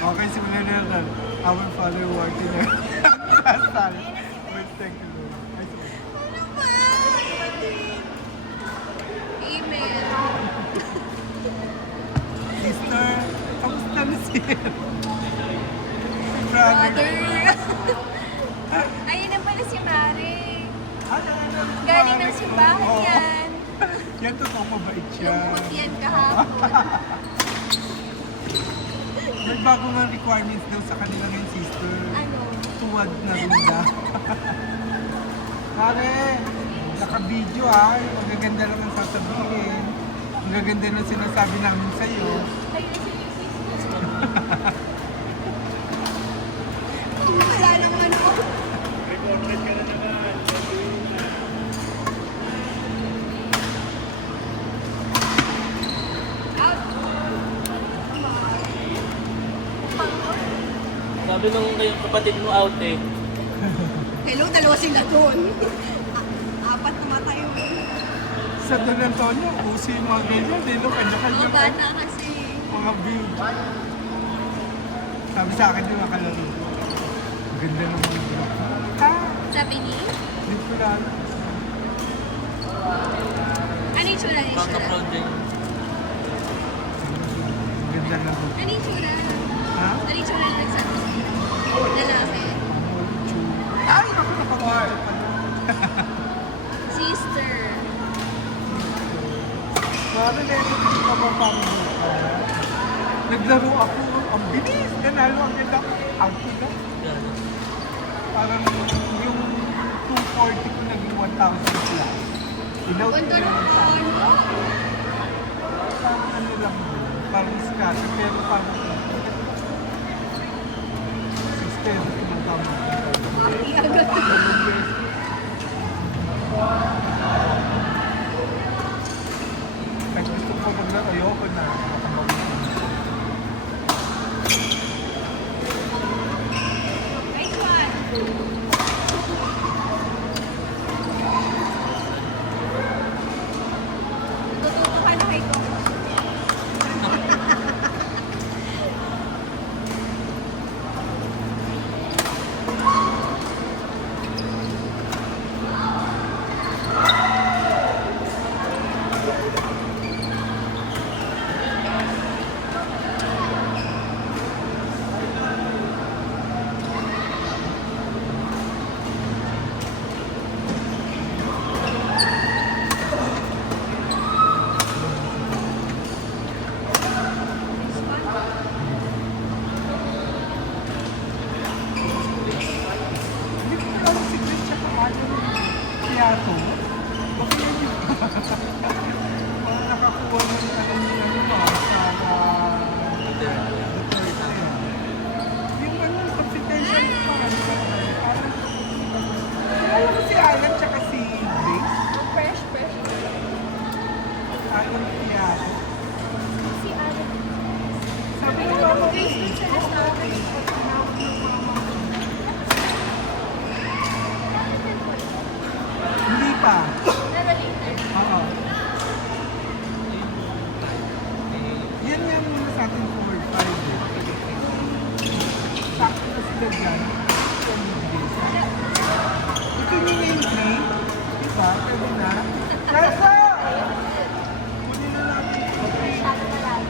Okay, simulan na lang. Our Father who art in heaven. Sorry. Wait, thank you, Lord. Ay, sorry. Ano ba? Amen. Sister, kamusta na siya? Brother. Ayun na pala si Mare. Galing ng simbahan yan. Yan, totoo mabait siya. Lumot yan kahapon. May bago nga requirements daw sa kanila ngayon, sister. Ano? Tuwad na rin daw. Pare, naka-video ha. Magaganda lang ang sasabihin. Magaganda lang sinasabi namin sa'yo. Ayun na si sister. Wala naman ako. Recorded ka na naman. Out. Sabi nung kapatid mo out eh. Hello, dalawa sila doon. Apat namatay mo. Sa Don Antonio, uso yung mga ganyan. Dito, kanya-kanya Mga pa. bata kasi. Mga view. Sabi sa akin yung mga kalaro. Ang ganda ng mga view. Sabi ni, Hindi ko na alam. ano yung tsura? Ano yung tsura? Pang-upload din. Ang ganda ng view. Ano yung tsura? Ha? Ano yung tsura na nagsabi? Lalaki. Ay, naku, napag-art. Sister. Mara, meron din ka ba pang naglaro ako. Ang bilis. Nanalo ang ganda. Ang ganda. Yan. Parang yung 240 ko naging 1,000 plus. Ilaw Ganda ko ng yung ano. parang ano lang. Parang scatter. Pero parang system. Tama. Maki agad. Kahit gusto ko maglaro, ayoko na. Nice one. Tututo ka na kay Coco. Nice one. Hindi ko na alam si Chris tsaka ano Tiato. Bakit yun yung parang nakakuha mo yung ano yung ano mo sa Duterte. Yung ano, confidential pa ano ba? Parang alam mo si Alan tsaka si Grace? Fresh, fresh. Alan Tiato. Si Alan. Sabi ko mama ko, Grace dun sa restaurant. hindi pa. Pero later. Oo. Yan nga muna sa atin for 5 days. Sakto na sila dyan. Ito yung name plate. Diba? Pwede na. Rasa! Kunin na natin. Sabi na lang.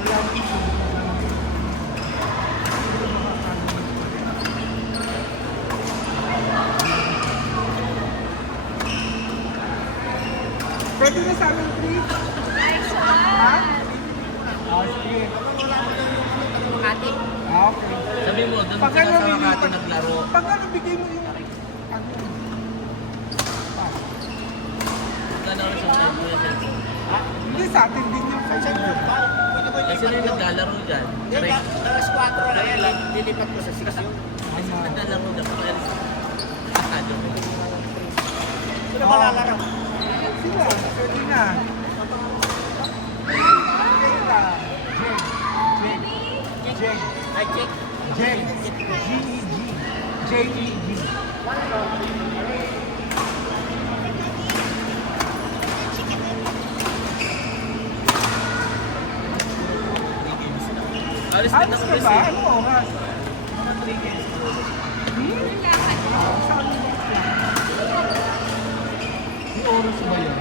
Wala mo ito. Pwede na sa amin, please. Nice Ha? one. Sige. Makati. Okay. Sabi mo, doon Pag sila ano, sa Makati lilipat- naglaro. Pag ano, bigay mo yung ano. Gano'n sa time ko yan. Hindi sa atin din yung kasi. Kasi na yung naglalaro dyan. Correct. Alas 4 na yan, lilipat ko sa 6 yun. Kasi naglalaro dyan. Kaya stadium. Sino ba lalaro? Sila, pwede na. Jeg. Ay, check. Jeg. G-E-G. J-E-G. Alis din Alis ako ka kasi. ba? Ano oras? Mga 3 years. Lakad. Saan mo ba? May oras ba yan?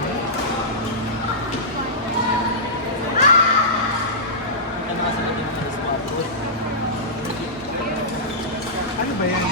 Ano kasi natin yung alis pa. Ano ba yan?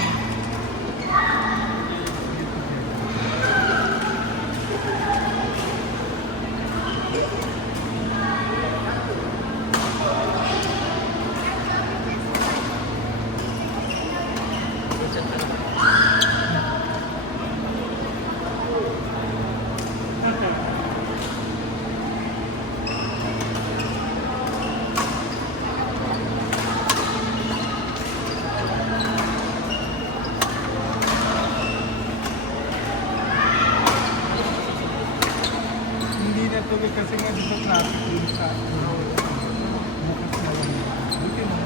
Hindi na tuloy kasi nga dito traffic yung sa bukas na lang. Buti na.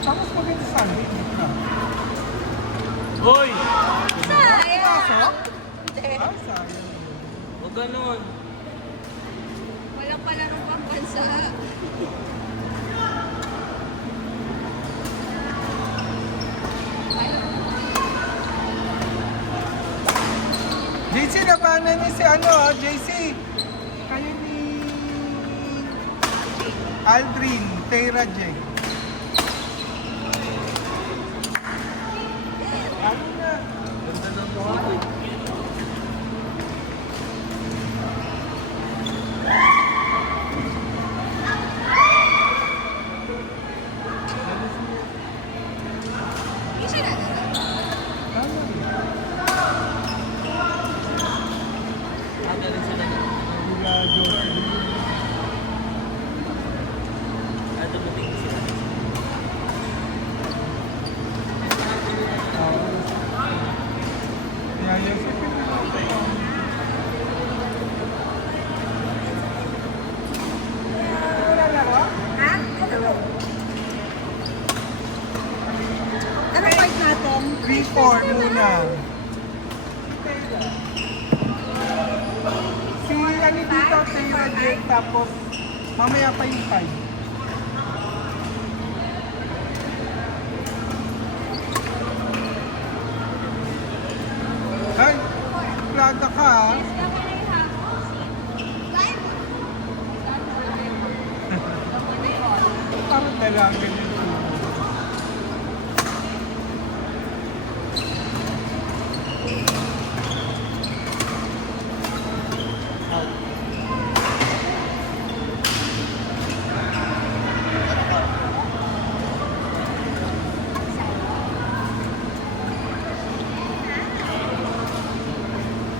Tapos maganda Sunday, hindi ka. Hoy! Sayang. Hindi. Ah, sayang. Huwag ganun. Walang palarong pambansa. JC, nabanan niyo si ano, JC. Kayo ni Aldrin, Tera Jeng. Ano na? Ganda ng mga. Hindi siya na. Tama rin. Galing sila na. Kuya Jose. Dumating sila. Kaya yung sipin mo. Wala laro? Ha? Ano part natin? 3-4 muna. Si ano dito, Tera Jeng, tapos mamaya pa yung 5. Ay, plata ka ha. Parang talagang ganito.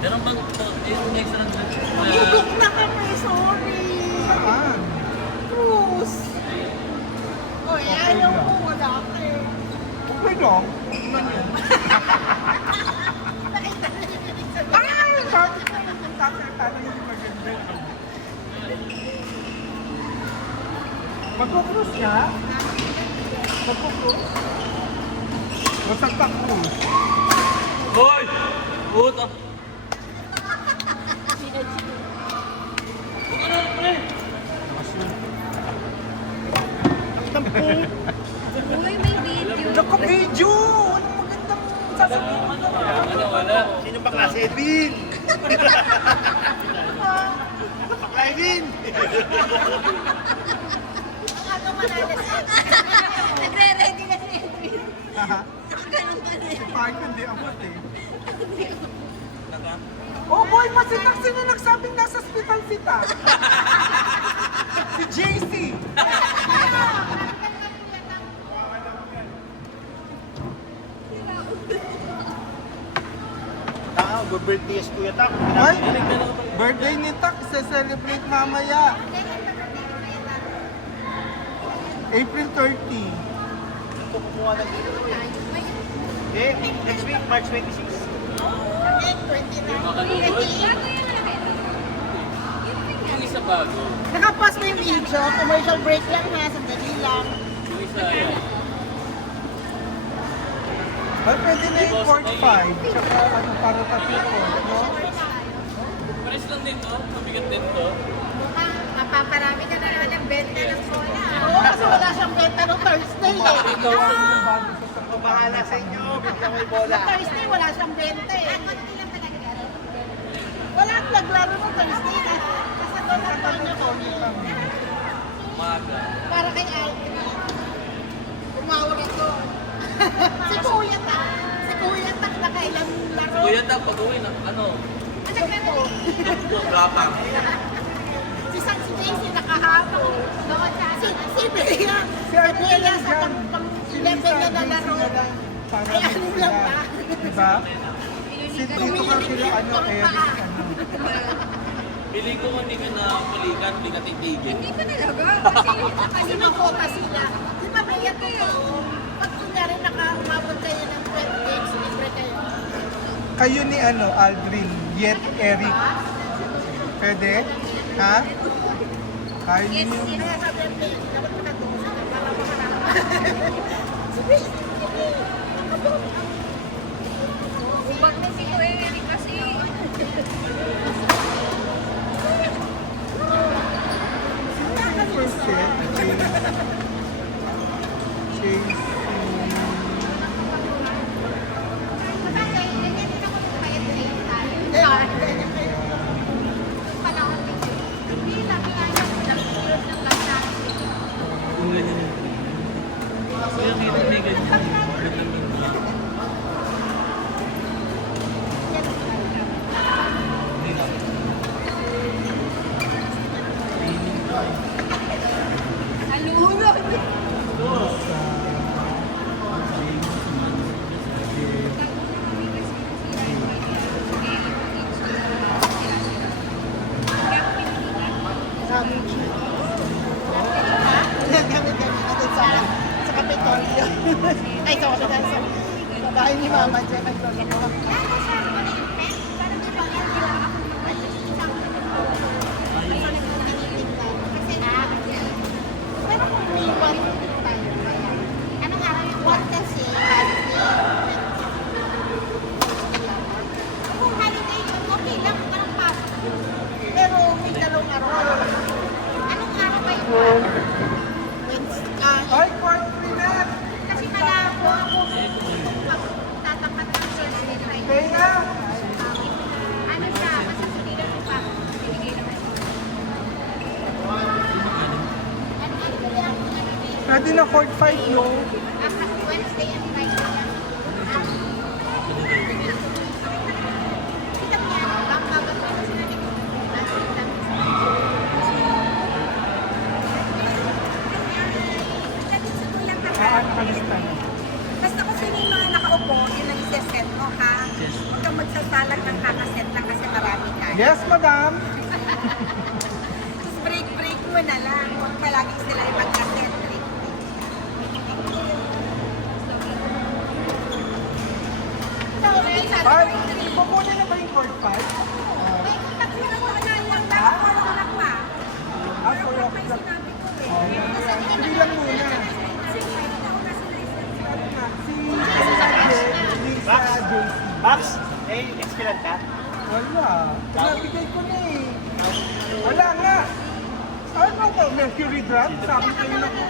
Meron bang yung extra na Bubuk na kami, sorry. Saan? Cruz. Oy, ayaw ko, wala ka eh. Okay lang. Ay, bakit na yung tatay yung maganda? Magkukrus ka? Magkukrus? Basta krus. Hoy! Puta! Uy, may video. Naka-video! Anong magandang sasabihin mo? Wala. Sino ba klase? Edwin! Edwin! Nagre-ready na si Edwin. Haha. Ganun ka na Si Park hindi ang pati. Oh boy, pasitak sino nagsabing nasa hospital si Ta? Si JC! Birthday si Kuya Tak. Ay, birthday ni Tak, celebrate mamaya. April 30. Kumukuha ng dito. Eh, next week, March 26. Yung isa bago. Nakapas mo yung video, commercial break lang ha, sandali lang. Yung isa yan. Ay, pwede na yung port 5. Tsaka ano, para tatlo port, no? Pares lang din to. Mabigat din to. Magpaparami ka na naman ng benta ng soda. Oo, kasi wala siyang benta nung Thursday eh. Ikaw ang bago sa Ako bahala sa inyo. Bigyan ko yung bola. Sa Thursday, wala siyang benta eh. At konti lang talaga. Wala ang naglaro ng Thursday na. Kasi doon ang kanya ko. Umaga. Para kay Alvin. Umawag ito. Si Kuya Tak. Si Kuya Tak nakailang laro. Kuya na, pag-uwi na, ano, Ano ko? gapang. Si San si Daisy nakahabang. Doon sa Si Bea. Si Bea sa pang-level na nalaro. Ay, ano lang ba? Diba? Si dito ka sila ano, Eric, ano. Pili ko kung hindi ka na pulikan, hindi ka titigil. Hindi pa talaga. Kasi makota sila. Di ba Bea totoo? Pag kunyari nakaumabot kayo ng 20 games, libre kayo. Kayo ni ano, Aldrin, yet Eric. Pwede? Ha? Kayo Yes, niyo. yes. Kaya sabi ng Bea, dapat makatuwa sila para makarama. Si Bea, Huwag na si Kuya Eric kasi. First set, Chase. Sabagay, ganyan din ako nung mayat na yun tayo. ganyan kayo. Yung panahon din yun. Hindi, sabi nga niya, nag-serve ng basta. Kuya, hindi ganyan. Alulog! Sa amin, gamit-gamit natin sa Kapitolyo. Ay, sa Kapitolyo. Sa bahay ni Mama dyan, naglolo ko. Pero kung may one tayo, Anong araw yung one kasi, Kung holiday yun, okay lang, parang pasok. pero may dalawang araw. Anong araw ba yung Wednesday, Ay, part 3 na! Kasi malabo ako tatapat ng Thursday night. Kaya! Ano siya, basta hindi lang yung pasok. Binigay naman. Ano kaya ako ano din? Pwede na court 5 no? Wednesday and Friday lang. Kita mo yan, bago ko na sinabi ko. Nakalista na. Basta kung sino yung mga nakaupo, yun ang isa-set mo, ha? Huwag kang magsasalag ng kakaset lang kasi marami ka. Yes, madam! Tapos break-break mo na lang. Huwag palagi sila yung magkaset. Break-break. Ay, kukunin na ba yung court 5? Tatlo na mo na lang lang. Follow ko lang pa. Ah, 4 May o'clock. sinabi ko eh. Oh, hindi lang muna. Kasi pwede na ako na sila Si Lisa JC. Max, eh, experience ka? Wala. Nabigay ko na eh. Wala nga. Ano ko? Mercury drop? Sabi ko yun ako.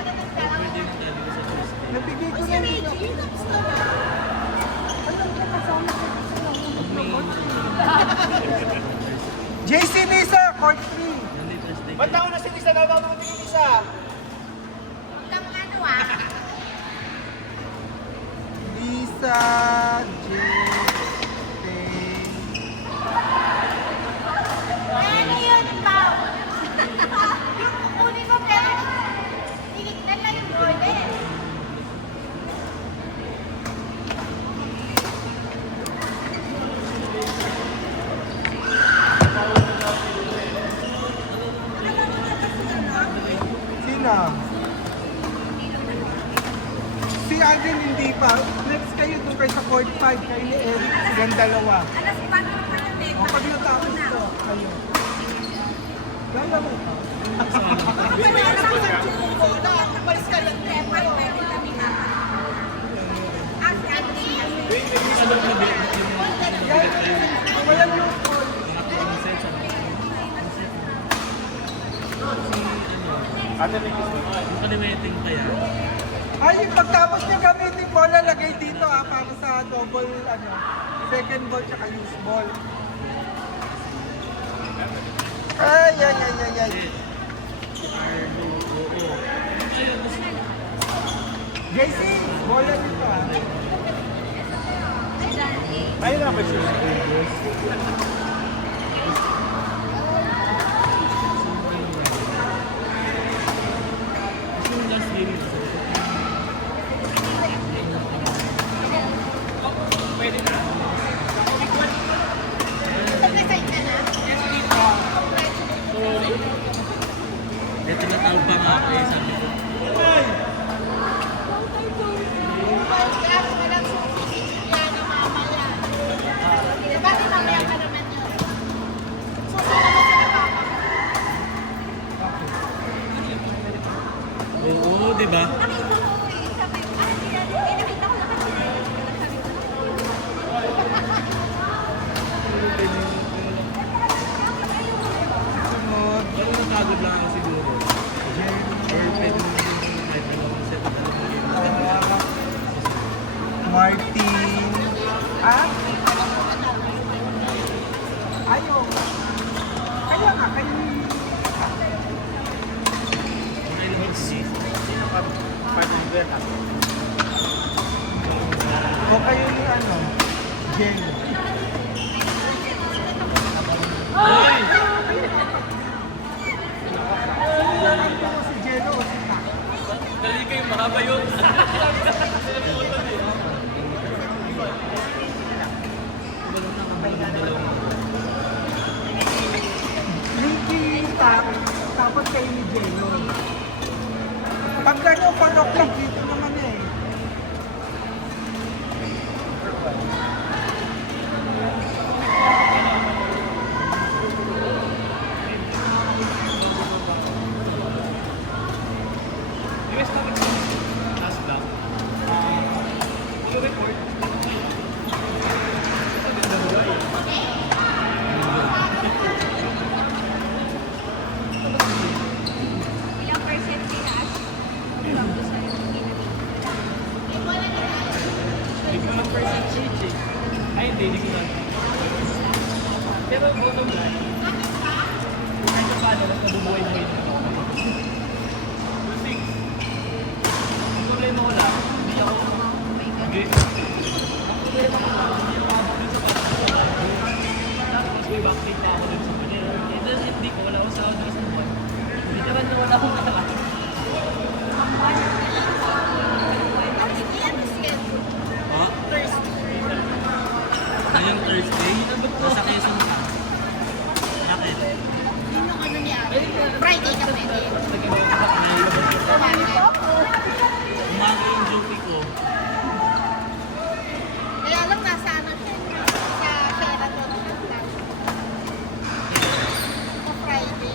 Nabigay ko na rin ako. Alam ko kasama ko sa JC Lisa, court 3. Ba't ako na si Lisa? Daw mga tingin Lisa? Lang ano Lisa JC. Ano yun, Pao? Yung kukunin mo pero tinignan lang yung order. Sino? Si Alvin hindi pa. Next kayo doon kayo sa court 5. Kayo ni Eric. Silang dalawa. Alas 4 pa lang eh. O pag natapos ito, kayo. Gala mo pa. Kasi alam ko sa Chuko na. Umalis ka lang. Pwede kami na. Ah, si Ate. Walang yung court. Ate, may kiss mo. Yung kalimeting kaya. Ay, pagtapos niya gamitin mo, lalagay dito para sa double, second ball tsaka use ball. Ay, ay, ay, ay, ay. JC, bola dito Ayun na ba siya? Kasi yung last game. Nag-resign ka na? Eh, tinatawag pa nga ako eh, sabi ko. Gas, walang susi. Yan ang mamaya. Diba di mamaya ka naman yun? Susi naman sila papa. Oo, di ba? Nakita ko eh. Sabi ko, nakita ko lang kasi. Sunod. Parang natagod lang ako siguro. Or pwede mo kahit ano kung set up ano mo. Martin. Ayaw. Kaya nga, kayo. Okay naman si Sino ka? Partner ka? O kayo ni Jen. Ay! Lalagyan mo si Jeno o si Tak. Dali kayo, mahaba yun. Ricky, Tak, tapos kayo ni Jeno. Pag gano'n, 4 o'clock dito naman eh. Last lang. Record. Ilang percent tinaas? Bago sa Hindi ko lang percent change eh. Ay, hindi ko lang. Pero bottom line, kahit na paano, mas nabubuhay mo yun. Two things. Ang problema ko lang, hindi ako, hindi. Ang problema ko lang, hindi ako abot dun sa pagkakas. Tapos may backdate pa ako dun sa panera. Eh, dahil hindi ko, wala akong sahod na sa buwan. Hindi naman na wala akong katakas. Yan ang schedule. Ha? Ngayong Thursday, nasa Quezon ka. Bakit? Yun yung ano niya. Friday ka pwede. Umaga yung duty ko. Kaya lang nasa ano siya. Sa Sheraton. Sa Friday.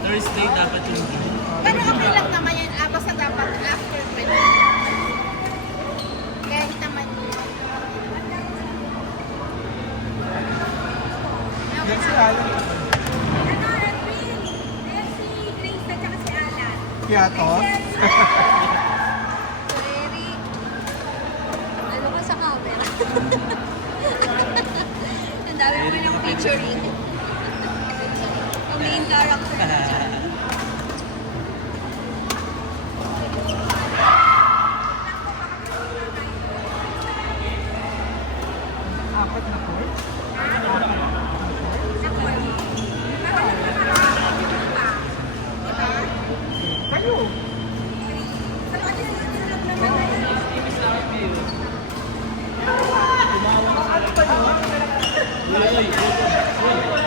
Thursday dapat yung duty. Pero okay lang naman yan. Basta dapat after 12. Kahit naman yun. Yan si Alan. Ano, Edwin? Ayan si Grace at saka si Alan. Piatos. Very... Ano ko sa camera? Ang dami mo ng featuring. Ang main character. Apat na po. Kayo. Uy,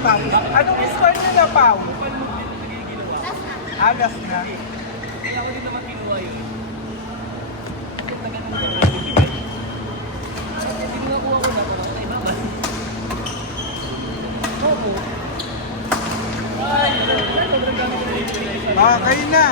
pagkatapos. Anong score nila, Pao? Kapal mo din yung ginawa. Agas na. Kaya ako din naman kinuha yun. Kasi na ganun ko lang bibigay. Kasi binuha ko na ito. Ay, naman. Oo. Ay, sobrang gamit na rin. Okay na.